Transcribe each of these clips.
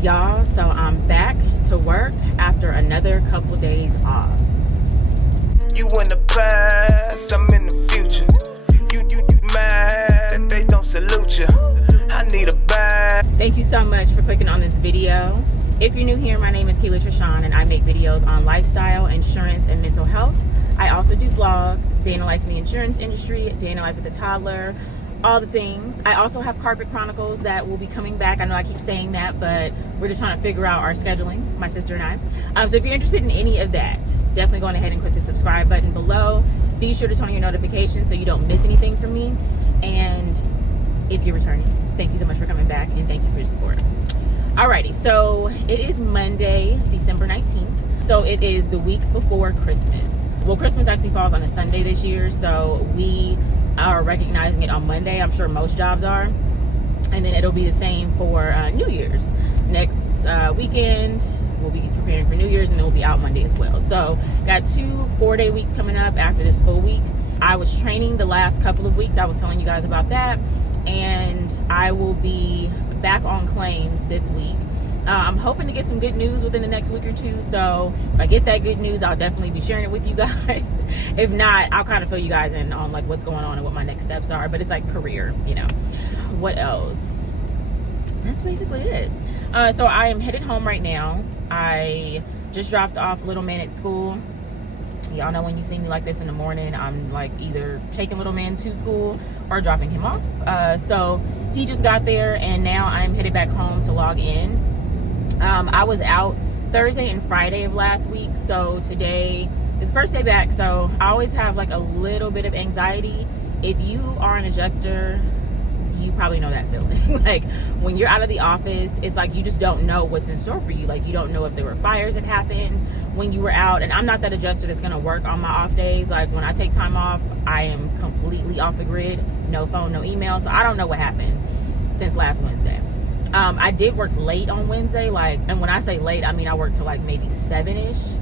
Y'all, so I'm back to work after another couple days off. You in the past, I'm in the future. You mad that they don't salute you. I need a bag. Thank you so much for clicking on this video. If you're new here, my name is Keila Trishawn and I make videos on lifestyle, insurance, and mental health. I also do vlogs, day in the life in the insurance industry, day in the life with a toddler, all the things. I also have Carpet Chronicles that will be coming back. I know I keep saying that, but we're just trying to figure out our scheduling, my sister and I. So if you're interested in any of that, definitely go ahead and click the subscribe button below. Be sure to turn on your notifications so you don't miss anything from me. And if you're returning, thank you so much for coming back and thank you for your support. Alrighty, so it is Monday, December 19th. So it is the week before Christmas. Well, Christmas actually falls on a Sunday this year, so we are recognizing it on Monday. I'm sure most jobs are. And then it'll be the same for New Year's. Next weekend, we'll be preparing for New Year's and it will be out Monday as well. So got 2 4-day weeks coming up after this full week. I was training the last couple of weeks. I was telling you guys about that. And I will be back on claims this week. I'm hoping to get some good news within the next week or two. So if I get that good news, I'll definitely be sharing it with you guys. If not, I'll kind of fill you guys in on like what's going on and what my next steps are. But it's like career, you know. What else? That's basically it. So I am headed home right now. I just dropped off little man at school. Y'all know when you see me like this in the morning, I'm like either taking little man to school or dropping him off. So he just got there and now I'm headed back home to log in. I was out Thursday and Friday of last week, so today is first day back. So I always have like a little bit of anxiety. If you are an adjuster, you probably know that feeling. Like when you're out of the office, it's like you just don't know what's in store for you. Like you don't know if there were fires that happened when you were out. And I'm not that adjuster that's gonna work on my off days. Like when I take time off, I am completely off the grid. No phone, no email. So I don't know what happened since last Wednesday. I did work late on Wednesday, and when I say late, I mean I worked till like maybe 7-ish,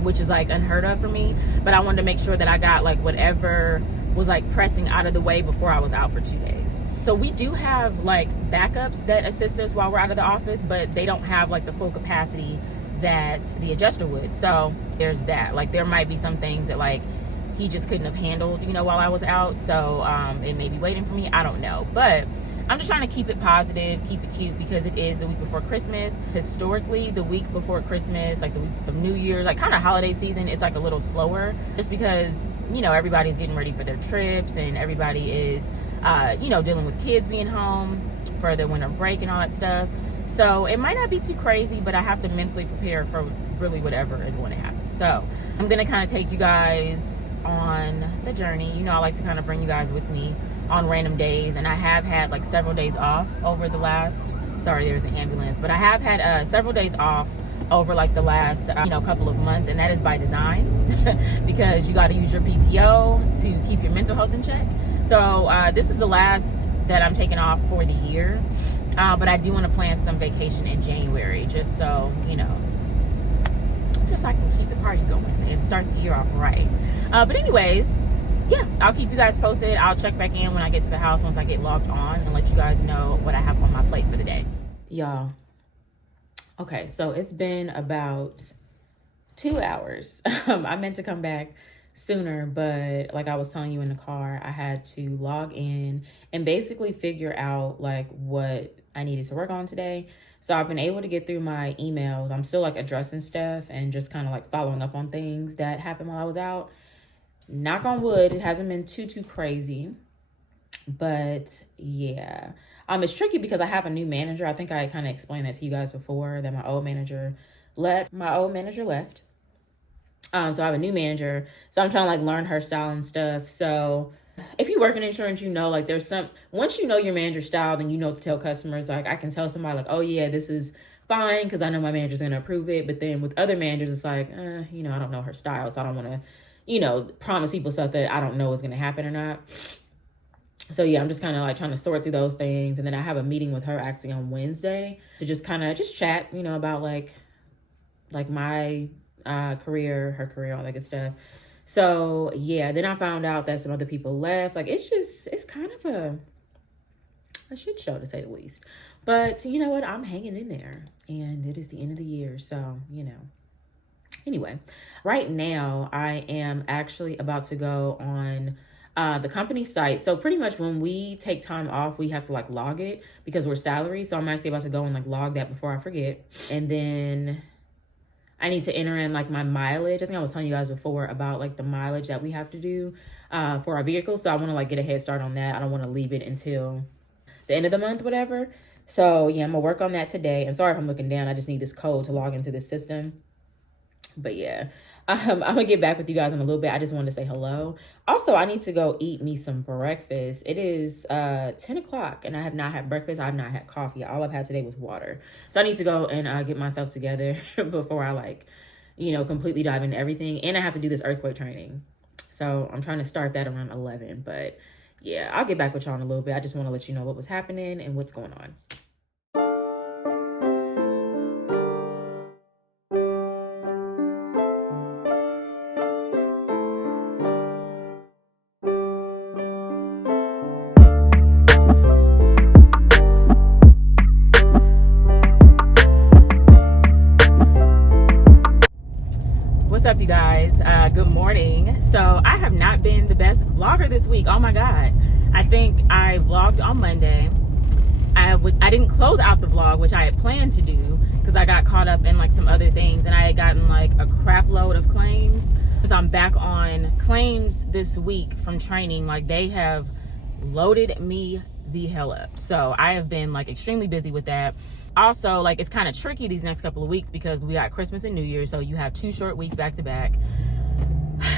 which is like unheard of for me. But I wanted to make sure that I got like whatever was like pressing out of the way before I was out for 2 days. So we do have like backups that assist us while we're out of the office, but they don't have like the full capacity that the adjuster would. So there's that. Like there might be some things that like he just couldn't have handled, you know, while I was out. So it may be waiting for me. I don't know. But I'm just trying to keep it positive, keep it cute, because it is the week before Christmas. Historically, the week before Christmas, like the week of New Year's, like kind of holiday season, it's like a little slower just because, you know, everybody's getting ready for their trips and everybody is, you know, dealing with kids being home for the winter break and all that stuff. So it might not be too crazy, but I have to mentally prepare for really whatever is going to happen. So I'm going to kind of take you guys on the journey. You know, I like to kind of bring you guys with me on random days, and I have had like several days off over the last, sorry, there's an ambulance, but I have had several days off over like the last you know, couple of months, and that is by design because you got to use your PTO to keep your mental health in check. So this is the last that I'm taking off for the year, but I do want to plan some vacation in January just so, you know, just so I can keep the party going and start the year off right. But anyways, yeah, I'll keep you guys posted. I'll check back in when I get to the house once I get logged on and let you guys know what I have on my plate for the day. Y'all, okay, so it's been about 2 hours. I meant to come back sooner, but like I was telling you in the car, I had to log in and basically figure out like what I needed to work on today. So I've been able to get through my emails. I'm still like addressing stuff and just kind of like following up on things that happened while I was out. Knock on wood, it hasn't been too crazy, but yeah. It's tricky because I have a new manager. I think I kind of explained that to you guys before, that my old manager left. So I have a new manager, so I'm trying to like learn her style and stuff. So if you work in insurance, you know, like there's some, once you know your manager's style, then you know to tell customers. Like I can tell somebody like, oh yeah, this is fine because I know my manager's going to approve it. But then with other managers, it's like, you know, I don't know her style, so I don't want to, you know, promise people stuff that I don't know is going to happen or not. So yeah, I'm just kind of like trying to sort through those things. And then I have a meeting with her actually on Wednesday to just kind of just chat, you know, about like my career, her career, all that good stuff. So yeah, then I found out that some other people left. Like it's kind of a shit show to say the least. But you know what? I'm hanging in there, and it is the end of the year. So, Anyway, right now I am actually about to go on the company site. So pretty much when we take time off, we have to like log it because we're salary. So I'm actually about to go and like log that before I forget. And then I need to enter in like my mileage. I think I was telling you guys before about like the mileage that we have to do for our vehicle. So I want to like get a head start on that. I don't want to leave it until the end of the month, whatever. So yeah, I'm gonna work on that today. And sorry if I'm looking down. I just need this code to log into this system. But yeah, I'm gonna get back with you guys in a little bit. I just wanted to say hello. Also, I need to go eat me some breakfast. It is 10 o'clock and I have not had breakfast. I've not had coffee. All I've had today was water. So I need to go and get myself together before I like, completely dive into everything. And I have to do this earthquake training. So I'm trying to start that around 11. But yeah, I'll get back with y'all in a little bit. I just want to let you know what was happening and what's going on. What's up, you guys? Good morning. So I have not been the best vlogger this week. Oh my God. I think I vlogged on Monday. I didn't close out the vlog, which I had planned to do because I got caught up in like some other things, and I had gotten like a crap load of claims because I'm back on claims this week from training. Like they have loaded me the hell up. So I have been like extremely busy with that. Also, like it's kind of tricky these next couple of weeks because we got Christmas and New Year, so you have 2 short weeks back to back.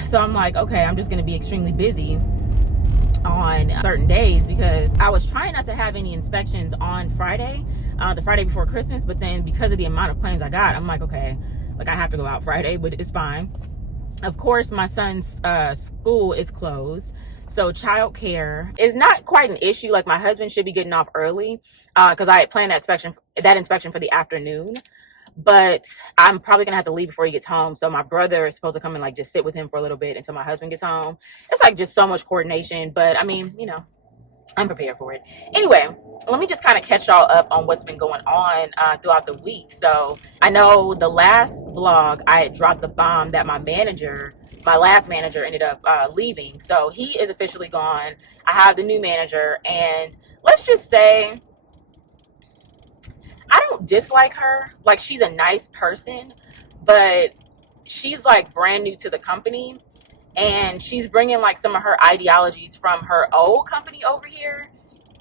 So I'm like, okay, I'm just going to be extremely busy on certain days because I was trying not to have any inspections on Friday, the Friday before Christmas, but then because of the amount of claims I got, I'm like, okay, like I have to go out Friday, but it's fine. Of course, my son's school is closed, so childcare is not quite an issue. Like my husband should be getting off early because I had planned that inspection for the afternoon. But I'm probably gonna have to leave before he gets home. So my brother is supposed to come and like just sit with him for a little bit until my husband gets home. It's like just so much coordination, but I mean, I'm prepared for it. Anyway, let me just kind of catch y'all up on what's been going on throughout the week. So I know the last vlog I had dropped the bomb that my last manager ended up leaving. So he is officially gone. I have the new manager, and let's just say I don't dislike her. Like she's a nice person, but she's like brand new to the company, and she's bringing like some of her ideologies from her old company over here,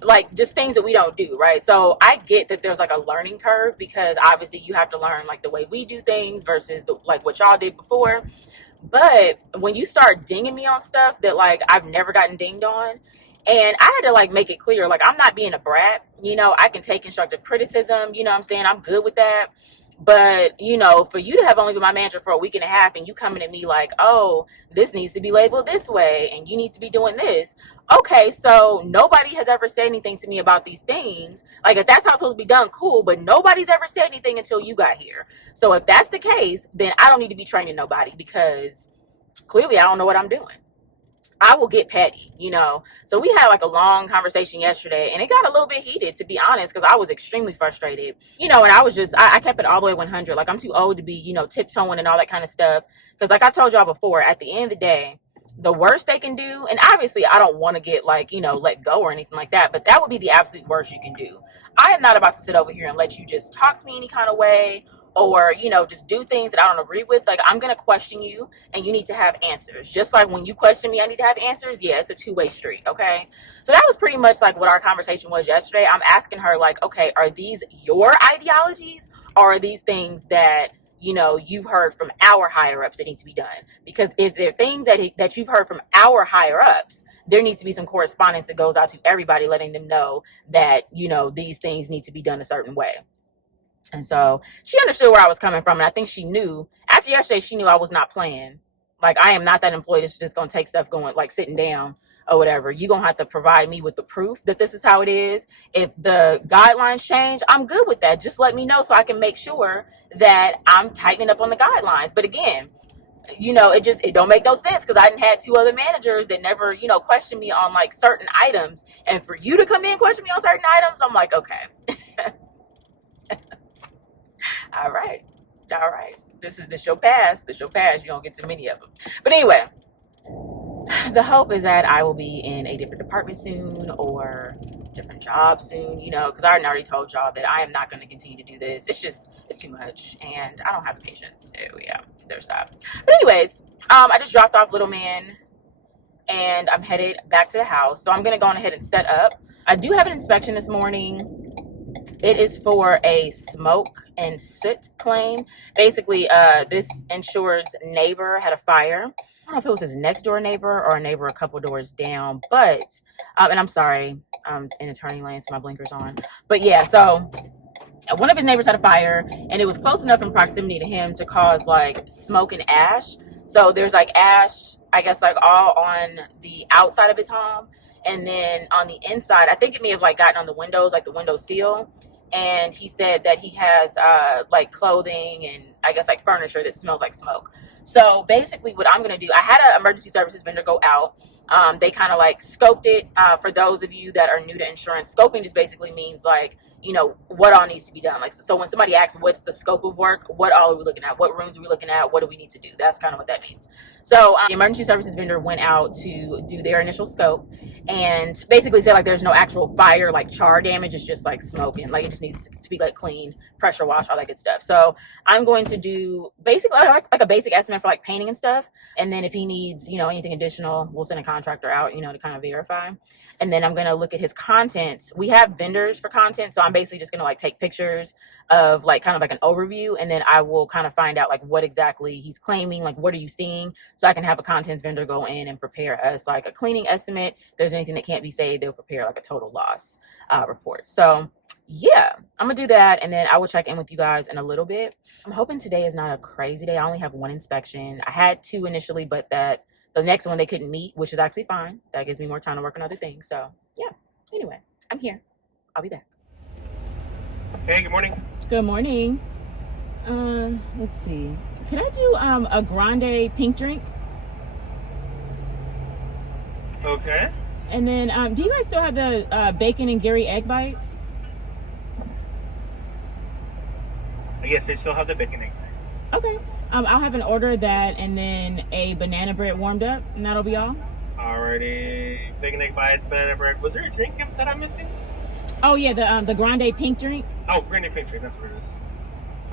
like just things that we don't do, right? So I get that there's like a learning curve because obviously you have to learn like the way we do things versus like what y'all did before. But when you start dinging me on stuff that like I've never gotten dinged on, and I had to like make it clear, like I'm not being a brat, I can take constructive criticism, what I'm saying? I'm good with that. But, for you to have only been my manager for a week and a half and you coming at me like, oh, this needs to be labeled this way and you need to be doing this. Okay, so nobody has ever said anything to me about these things. Like, if that's how it's supposed to be done, cool. But nobody's ever said anything until you got here. So if that's the case, then I don't need to be training nobody because clearly I don't know what I'm doing. I will get petty, So we had like a long conversation yesterday and it got a little bit heated, to be honest, because I was extremely frustrated, and I was just, I kept it all the way 100. Like I'm too old to be, tiptoeing and all that kind of stuff. Because like I told y'all before, at the end of the day, the worst they can do, and obviously I don't want to get like, let go or anything like that, but that would be the absolute worst you can do. I am not about to sit over here and let you just talk to me any kind of way or, just do things that I don't agree with. Like, I'm going to question you and you need to have answers. Just like when you question me, I need to have answers. Yeah, it's a 2-way street. Okay. So that was pretty much like what our conversation was yesterday. I'm asking her like, okay, are these your ideologies or are these things that, you've heard from our higher ups that need to be done? Because if there are things that you've heard from our higher ups, there needs to be some correspondence that goes out to everybody, letting them know that, these things need to be done a certain way. And so she understood where I was coming from. And I think she knew after yesterday, she knew I was not playing. Like, I am not that employee that's just going to take stuff going, like sitting down or whatever. You're going to have to provide me with the proof that this is how it is. If the guidelines change, I'm good with that. Just let me know so I can make sure that I'm tightening up on the guidelines. But again, it don't make no sense because I didn't had 2 other managers that never, questioned me on like certain items. And for you to come in and question me on certain items, I'm like, okay. All right. All right. This your pass. This your pass. You don't get too many of them. But anyway, the hope is that I will be in a different department soon or different job soon, because I already told y'all that I am not going to continue to do this. It's too much and I don't have the patience. So yeah, there's that. But anyways, I just dropped off little man and I'm headed back to the house. So I'm going to go on ahead and set up. I do have an inspection this morning. It is for a smoke and soot claim. Basically, this insured neighbor had a fire. I don't know if it was his next door neighbor or a neighbor a couple doors down, but, and I'm sorry, I'm in a turning lane, so my blinker's on. But yeah, so one of his neighbors had a fire and it was close enough in proximity to him to cause like smoke and ash. So there's like ash, I guess, like all on the outside of his home. And then on the inside, I think it may have like gotten on the windows, like the window seal. And he said that he has like clothing and I guess like furniture that smells like smoke. So basically what I'm going to do, I had an emergency services vendor go out. They kind of like scoped it. For those of you that are new to insurance, scoping just basically means like, what all needs to be done. Like, so when somebody asks what's the scope of work, what all are we looking at? What rooms are we looking at? What do we need to do? That's kind of what that means. So the emergency services vendor went out to do their initial scope and basically said like there's no actual fire, like char damage. It's just like smoking. Like it just needs to be like clean, pressure wash, all that good stuff. So I'm going to do basically like a basic estimate for like painting and stuff. And then if he needs, anything additional, we'll send a contractor out, to kind of verify. And then I'm going to look at his content. We have vendors for content. So I'm basically just going to like take pictures of like kind of like an overview. And then I will kind of find out like what exactly he's claiming, like what are you seeing? So I can have a contents vendor go in and prepare us like a cleaning estimate. If there's anything that can't be saved, they'll prepare like a total loss report. So yeah, I'm gonna do that. And then I will check in with you guys in a little bit. I'm hoping today is not a crazy day. I only have one inspection. I had two initially, but the next one they couldn't meet, which is actually fine. That gives me more time to work on other things. So yeah, anyway, I'm here. I'll be back. Hey, good morning. Good morning. Let's see. Can I do a grande pink drink? Okay. And then do you guys still have the bacon and Gary egg bites? Yes, they still have the bacon egg. Okay. I'll have an order of that and then a banana bread warmed up, and that'll be all. Alrighty. Bacon egg bites, banana bread. Was there a drink that I'm missing? Oh yeah, the grande pink drink. Oh, grande pink drink. That's what it is.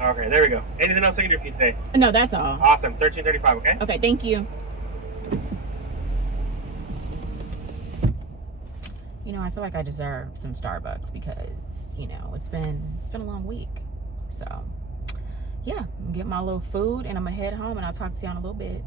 Okay, there we go. Anything else I can do for you today? No, that's all. Awesome. 13:35. Okay. Okay, thank you. I feel like I deserve some Starbucks because it's been a long week. So yeah, I'm gonna get my little food and I'm gonna head home and I'll talk to you in a little bit.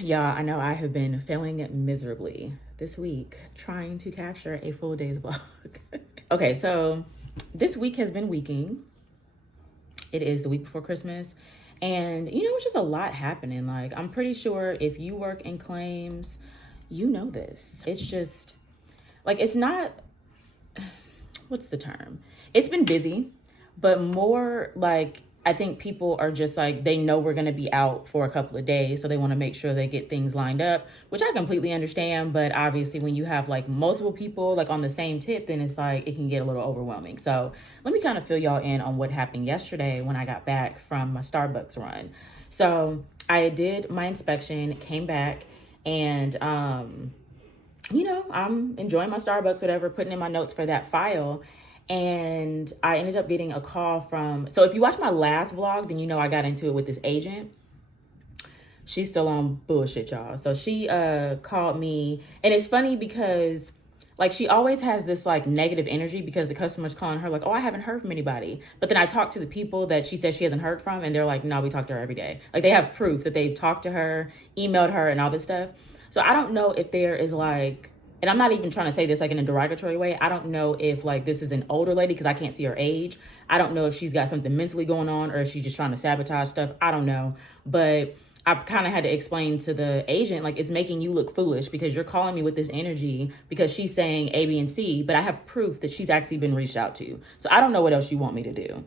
Y'all, I know I have been failing miserably this week trying to capture a full day's vlog. Okay, so this week has been weeking. It is the week before Christmas. And, it's just a lot happening. Like, I'm pretty sure if you work in claims, you know this. It's just, like, it's not, what's the term? It's been busy, but more like, I think people are just like, they know we're going to be out for a couple of days. So they want to make sure they get things lined up, which I completely understand. But obviously when you have like multiple people like on the same tip, then it's like, it can get a little overwhelming. So let me kind of fill y'all in on what happened yesterday when I got back from my Starbucks run. So I did my inspection, came back and, I'm enjoying my Starbucks, whatever, putting in my notes for that file. And I ended up getting a call from, so if you watch my last vlog, then I got into it with this agent. She's still on bullshit, y'all. So she called me, and it's funny because like she always has this like negative energy because the customer's calling her like, oh, I haven't heard from anybody. But then I talk to the people that she says she hasn't heard from, and they're like, no, we talk to her every day. Like they have proof that they've talked to her, emailed her, and all this stuff. So I don't know if there is like, and I'm not even trying to say this like in a derogatory way. I don't know if like this is an older lady because I can't see her age. I don't know if she's got something mentally going on or if she's just trying to sabotage stuff. I don't know. But I kind of had to explain to the agent, like, it's making you look foolish because you're calling me with this energy because she's saying A, B, and C, but I have proof that she's actually been reached out to. So I don't know what else you want me to do.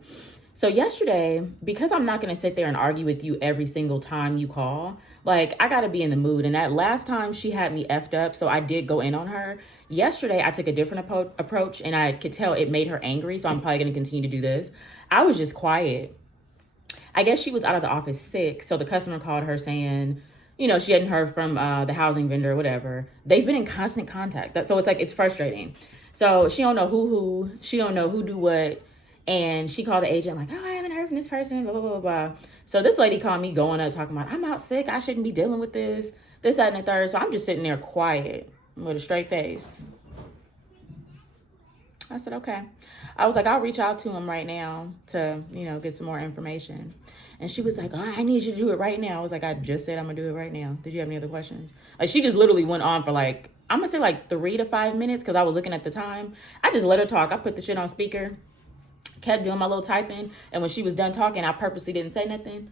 So yesterday, because I'm not going to sit there and argue with you every single time you call, like, I got to be in the mood. And that last time she had me effed up, so I did go in on her. Yesterday, I took a different approach, and I could tell it made her angry, so I'm probably going to continue to do this. I was just quiet. I guess she was out of the office sick, so the customer called her saying, you know, she hadn't heard from the housing vendor or whatever. They've been in constant contact. So it's like, it's frustrating. So she don't know who, she don't know who do what. And she called the agent like, oh, I haven't heard from this person, blah, blah, blah, blah. So this lady called me going up talking about, I'm out sick. I shouldn't be dealing with this, that, and the third. So I'm just sitting there quiet with a straight face. I said, okay. I was like, I'll reach out to him right now to, you know, get some more information. And she was like, oh, I need you to do it right now. I was like, I just said I'm going to do it right now. Did you have any other questions? Like, she just literally went on for like, I'm going to say like 3 to 5 minutes because I was looking at the time. I just let her talk. I put the shit on speaker, kept doing my little typing. And when she was done talking, I purposely didn't say nothing.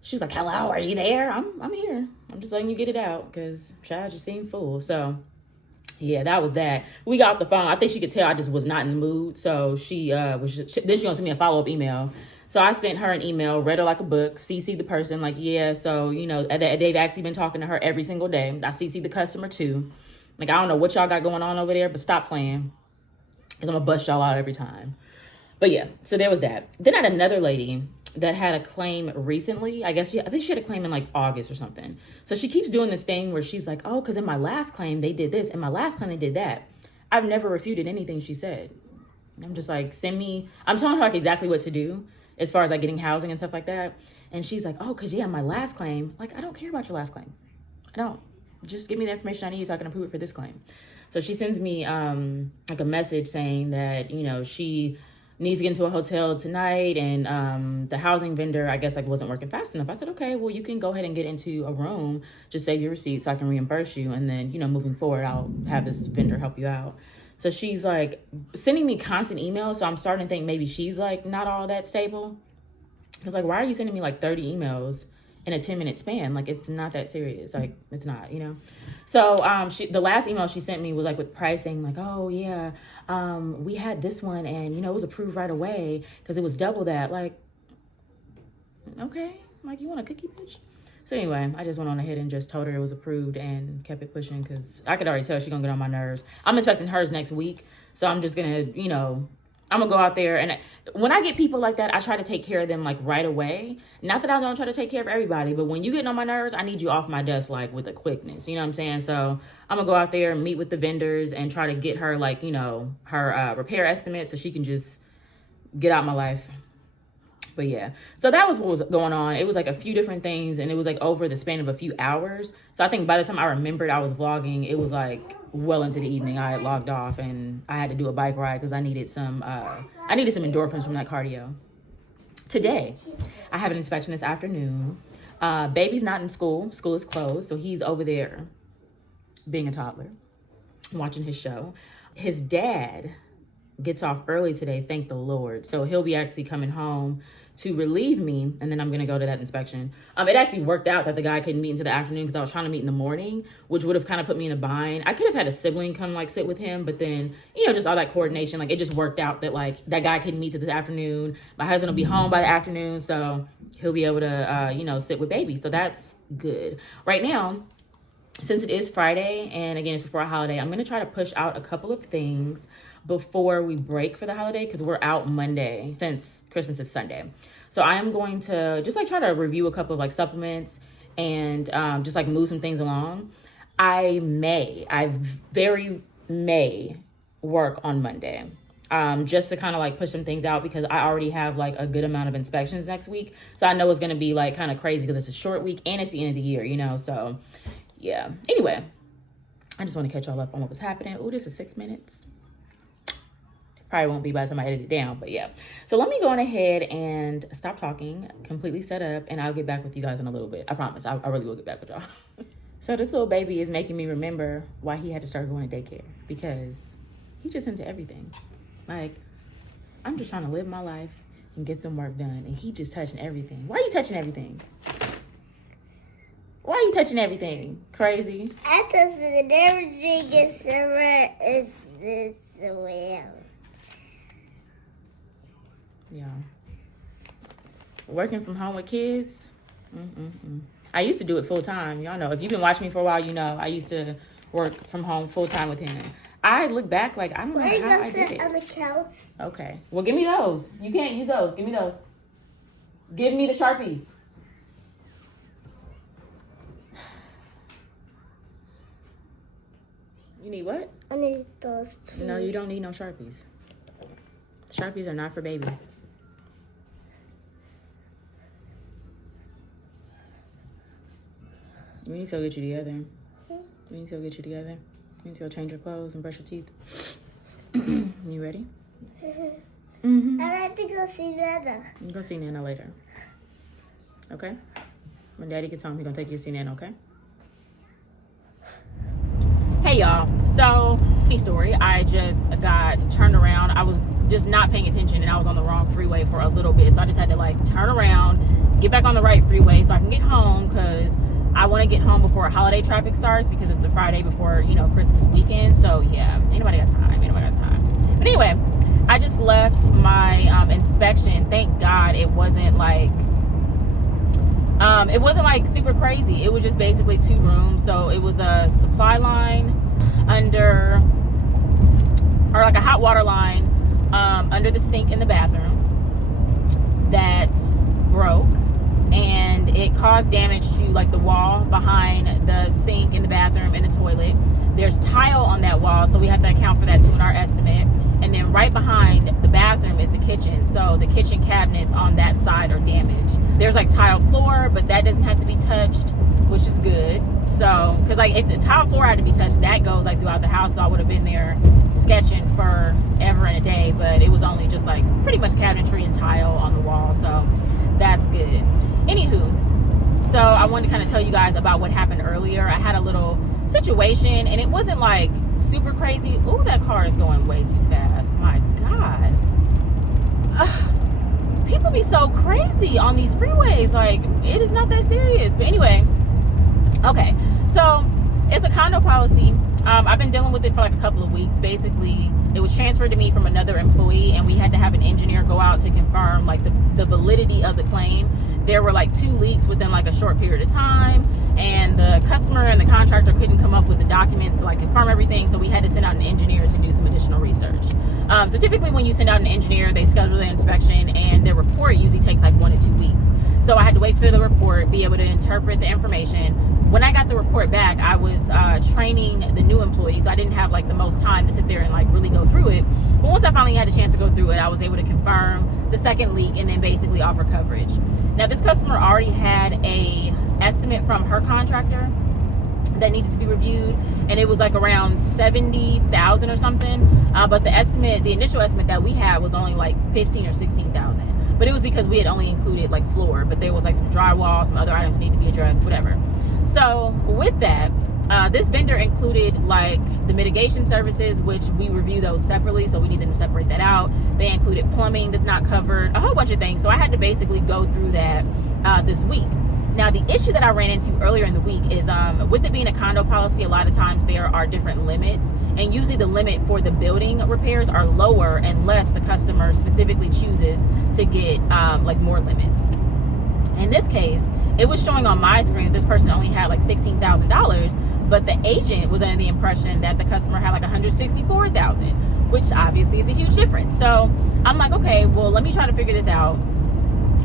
She was like, hello, are you there? I'm here. I'm just letting you get it out because child, you seem full. So yeah, that was that. We got off the phone. I think she could tell I just was not in the mood. So she then she gonna send me a follow-up email. So I sent her an email, read her like a book, CC the person, like, yeah, so, you know, they've actually been talking to her every single day. I CC the customer too. Like, I don't know what y'all got going on over there, but stop playing because I'm gonna bust y'all out every time. But yeah, so there was that. Then I had another lady that had a claim recently. I think she had a claim in like August or something. So she keeps doing this thing where she's like, oh, because in my last claim, they did this. In my last claim, they did that. I've never refuted anything she said. I'm just like, I'm telling her like exactly what to do as far as like getting housing and stuff like that. And she's like, oh, because yeah, my last claim, like, I don't care about your last claim. I don't. Just give me the information I need so I can approve it for this claim. So she sends me like a message saying that, you know, she needs to get into a hotel tonight and the housing vendor, I guess, like, wasn't working fast enough. I said, okay, well, you can go ahead and get into a room, just save your receipt so I can reimburse you. And then, you know, moving forward, I'll have this vendor help you out. So she's like sending me constant emails. So I'm starting to think maybe she's like not all that stable. I was like, why are you sending me like 30 emails in a 10-minute span? Like, it's not that serious. Like, it's not, you know? So the last email she sent me was like with pricing, like, oh yeah, we had this one and, you know, it was approved right away because it was double that. Like, okay, like, you want a cookie, bitch? So anyway, I just went on ahead and just told her it was approved and kept it pushing because I could already tell she's gonna get on my nerves. I'm expecting hers next week. So I'm just gonna, you know, I'm gonna go out there. And when I get people like that, I try to take care of them like right away. Not that I don't try to take care of everybody, but when you getting on my nerves, I need you off my desk like with a quickness. You know what I'm saying? So I'm gonna go out there and meet with the vendors and try to get her like, you know, her repair estimate so she can just get out my life. But yeah, so that was what was going on. It was like a few different things and it was like over the span of a few hours. So I think by the time I remembered I was vlogging, it was like well into the evening. I had logged off and I had to do a bike ride because I needed some endorphins from that cardio. Today, I have an inspection this afternoon. Baby's not in school. School is closed. So he's over there being a toddler, watching his show. His dad gets off early today, thank the Lord. So he'll be actually coming home to relieve me, and then I'm going to go to that inspection. It actually worked out that the guy couldn't meet until the afternoon because I was trying to meet in the morning, which would have kind of put me in a bind. I could have had a sibling come like sit with him, but then, you know, just all that coordination, like it just worked out that like that guy couldn't meet till this afternoon. My husband will be home by the afternoon, so he'll be able to, you know, sit with baby. So that's good. Right now, since it is Friday, and again, it's before a holiday, I'm going to try to push out a couple of things before we break for the holiday because we're out Monday since Christmas is Sunday. So I am going to just like try to review a couple of like supplements and just like move some things along. I very may work on Monday just to kind of like push some things out because I already have like a good amount of inspections next week. So I know it's going to be like kind of crazy because it's a short week and it's the end of the year, you know? So yeah. Anyway, I just want to catch y'all up on what was happening. Oh, this is 6 minutes. Probably won't be by the time I edit it down, but yeah. So let me go on ahead and stop talking, completely set up, and I'll get back with you guys in a little bit. I promise, I really will get back with y'all. So this little baby is making me remember why he had to start going to daycare because he just into everything. Like, I'm just trying to live my life and get some work done, and he just touching everything. Why are you touching everything? Why are you touching everything? Crazy. I touched everything is this well. Yeah. Working from home with kids. I used to do it full time. Y'all know. If you've been watching me for a while, you know I used to work from home full time with him. I look back like I don't know how I did it. On the couch. Okay. Well, give me those. You can't use those. Give me those. Give me the Sharpies. You need what? I need those, please. No, you don't need no Sharpies. Sharpies are not for babies. We need to go get you together. We need to go get you together. You need to go change your clothes and brush your teeth. You ready? I'd like to go see Nana. You go see Nana later. Okay? When Daddy gets home, he's going to take you to see Nana, okay? Hey, y'all. So, funny story. I just got turned around. I was just not paying attention, and I was on the wrong freeway for a little bit. So, I just had to, like, turn around, get back on the right freeway so I can get home, because I want to get home before holiday traffic starts, because it's the Friday before, you know, Christmas weekend. So, yeah, ain't nobody got time. But anyway, I just left my inspection. Thank God it wasn't like super crazy. It was just basically 2 rooms. So it was a supply line or like a hot water line under the sink in the bathroom that broke, and it caused damage to like the wall behind the sink in the bathroom and the toilet. There's tile on that wall, so we have to account for that too in our estimate. And then right behind the bathroom is the kitchen. So the kitchen cabinets on that side are damaged. There's like tiled floor, but that doesn't have to be touched, which is good. So, because like if the tile floor had to be touched, that goes like throughout the house. So I would have been there sketching forever and a day, but it was only just like pretty much cabinetry and tile on the wall. So that's good. Anywho, so I wanted to kind of tell you guys about what happened earlier. I had a little situation, and it wasn't like super crazy. Ooh, that car is going way too fast. My God. People be so crazy on these freeways. Like, it is not that serious. But anyway, okay. So, it's a condo policy. I've been dealing with it for like a couple of weeks. Basically, it was transferred to me from another employee, and we had to have an engineer go out to confirm like the validity of the claim. There were like 2 leaks within like a short period of time, and the customer and the contractor couldn't come up with the documents to like confirm everything, so we had to send out an engineer to do some additional research. So typically when you send out an engineer, they schedule the inspection, and their report usually takes like 1 to 2 weeks. So I had to wait for the report, be able to interpret the information. When I got the report back, I was training the new employees, so I didn't have like the most time to sit there and like really go through it. But once I finally had a chance to go through it, I was able to confirm the second leak and then basically offer coverage. Now, this customer already had a estimate from her contractor that needed to be reviewed, and it was like around $70,000 or something. But the initial estimate that we had was only like $15,000 or $16,000. But it was because we had only included like floor, but there was like some drywall, some other items need to be addressed, whatever. So with that, this vendor included like the mitigation services, which we review those separately, so we need them to separate that out. They included plumbing that's not covered, a whole bunch of things. So I had to basically go through that this week. Now, the issue that I ran into earlier in the week is with it being a condo policy, a lot of times there are different limits, and usually the limit for the building repairs are lower unless the customer specifically chooses to get like more limits. In this case, it was showing on my screen that this person only had like $16,000, but the agent was under the impression that the customer had like $164,000, which obviously is a huge difference. So I'm like, okay, well, let me try to figure this out.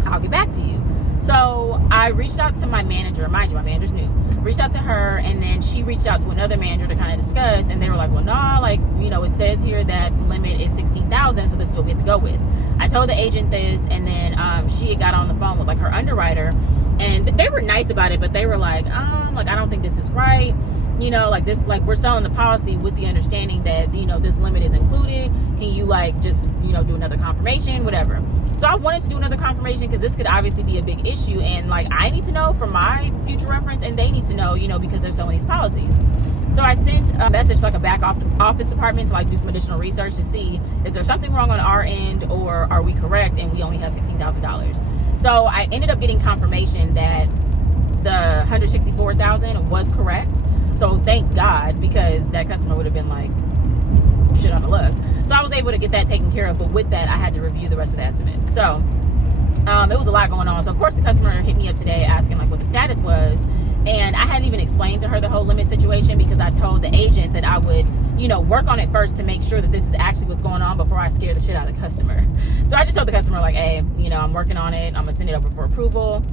I'll get back to you. So I reached out to my manager. Mind you, my manager's new. Reached out to her, and then she reached out to another manager to kind of discuss, and they were like, well, nah, like, you know, it says here that the limit is $16,000, so this is what we have to go with. I told the agent this, and then she got on the phone with like her underwriter, and they were nice about it, but they were like, I don't think this is right. You know, like this, like we're selling the policy with the understanding that, you know, this limit is included. Can you like just, you know, do another confirmation, whatever. So I wanted to do another confirmation because this could obviously be a big issue, and like I need to know for my future reference, and they need to know, you know, because they're selling these policies. So I sent a message to like a back office department to like do some additional research to see, is there something wrong on our end, or are we correct and we only have $16,000? So I ended up getting confirmation that the $164,000 was correct. So thank God, because that customer would have been like, shit on the luck. So I was able to get that taken care of, but with that I had to review the rest of the estimate. So it was a lot going on. So of course the customer hit me up today asking like what the status was, and I hadn't even explained to her the whole limit situation, because I told the agent that I would, you know, work on it first to make sure that this is actually what's going on before I scare the shit out of the customer. So I just told the customer like, hey, you know, I'm working on it, I'm gonna send it over for approval,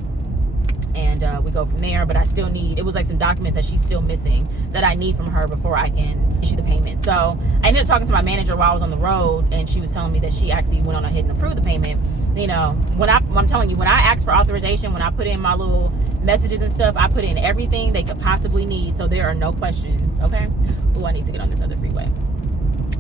and we go from there. But I still need, it was like some documents that she's still missing that I need from her before I can issue the payment. So I ended up talking to my manager while I was on the road, and she was telling me that she actually went on ahead and approved the payment. You know, I'm telling you, when I asked for authorization, when I put in my little messages and stuff, I put in everything they could possibly need, so there are no questions. Okay. Oh, I need to get on this other freeway.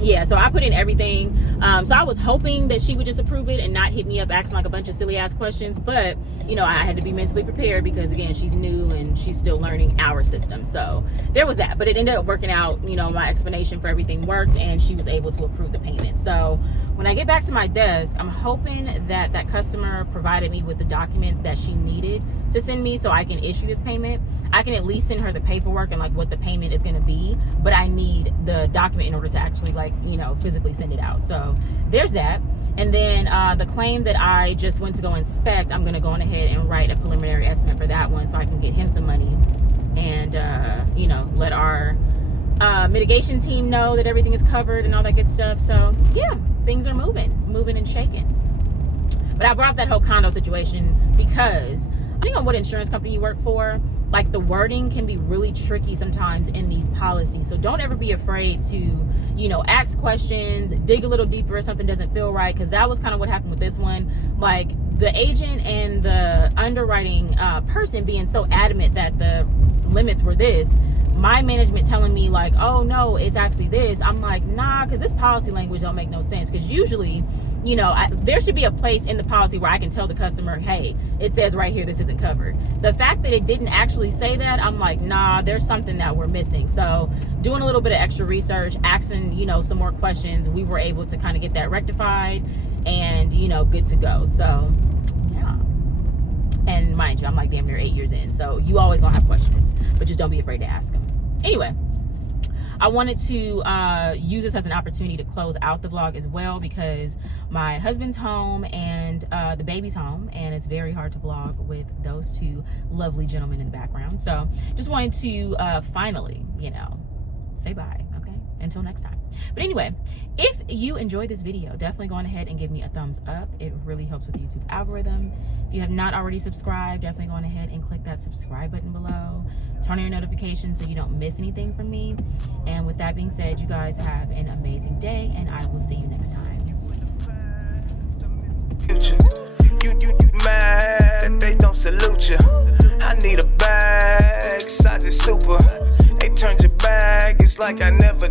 Yeah, so I put in everything. So I was hoping that she would just approve it and not hit me up asking like a bunch of silly ass questions. But, you know, I had to be mentally prepared, because again, she's new and she's still learning our system. So there was that. But it ended up working out. You know, my explanation for everything worked, and she was able to approve the payment. So when I get back to my desk, I'm hoping that that customer provided me with the documents that she needed to send me so I can issue this payment. I can at least send her the paperwork and like what the payment is going to be, but I need the document in order to actually like, you know, physically send it out. So there's that. And then the claim that I just went to go inspect, I'm going to go on ahead and write a preliminary estimate for that one, so I can get him some money and you know, let our mitigation team know that everything is covered and all that good stuff. So yeah, things are moving and shaking. But I brought up that whole condo situation because depending on what insurance company you work for, like the wording can be really tricky sometimes in these policies. So don't ever be afraid to, you know, ask questions, dig a little deeper if something doesn't feel right, because that was kind of what happened with this one. Like the agent and the underwriting person being so adamant that the limits were this, my management telling me like, oh no, it's actually this. I'm like, nah, because this policy language don't make no sense. Because usually, you know, there should be a place in the policy where I can tell the customer, hey, it says right here this isn't covered. The fact that it didn't actually say that, I'm like, nah, there's something that we're missing. So doing a little bit of extra research, asking, you know, some more questions, we were able to kind of get that rectified and, you know, good to go. So yeah. And mind you, I'm like damn near 8 years in, so you always gonna have questions, but just don't be afraid to ask them. Anyway, I wanted to use this as an opportunity to close out the vlog as well, because my husband's home and the baby's home, and it's very hard to vlog with those two lovely gentlemen in the background. So just wanted to finally, you know, say bye. Okay, until next time. But anyway, if you enjoyed this video, definitely go on ahead and give me a thumbs up. It really helps with the YouTube algorithm. If you have not already subscribed, definitely go on ahead and click that subscribe button below. Turn on your notifications so you don't miss anything from me. And with that being said, you guys have an amazing day, and I will see you next time. You mad, they don't salute you. I need a bag, size is super. They turned your bag, it's like I never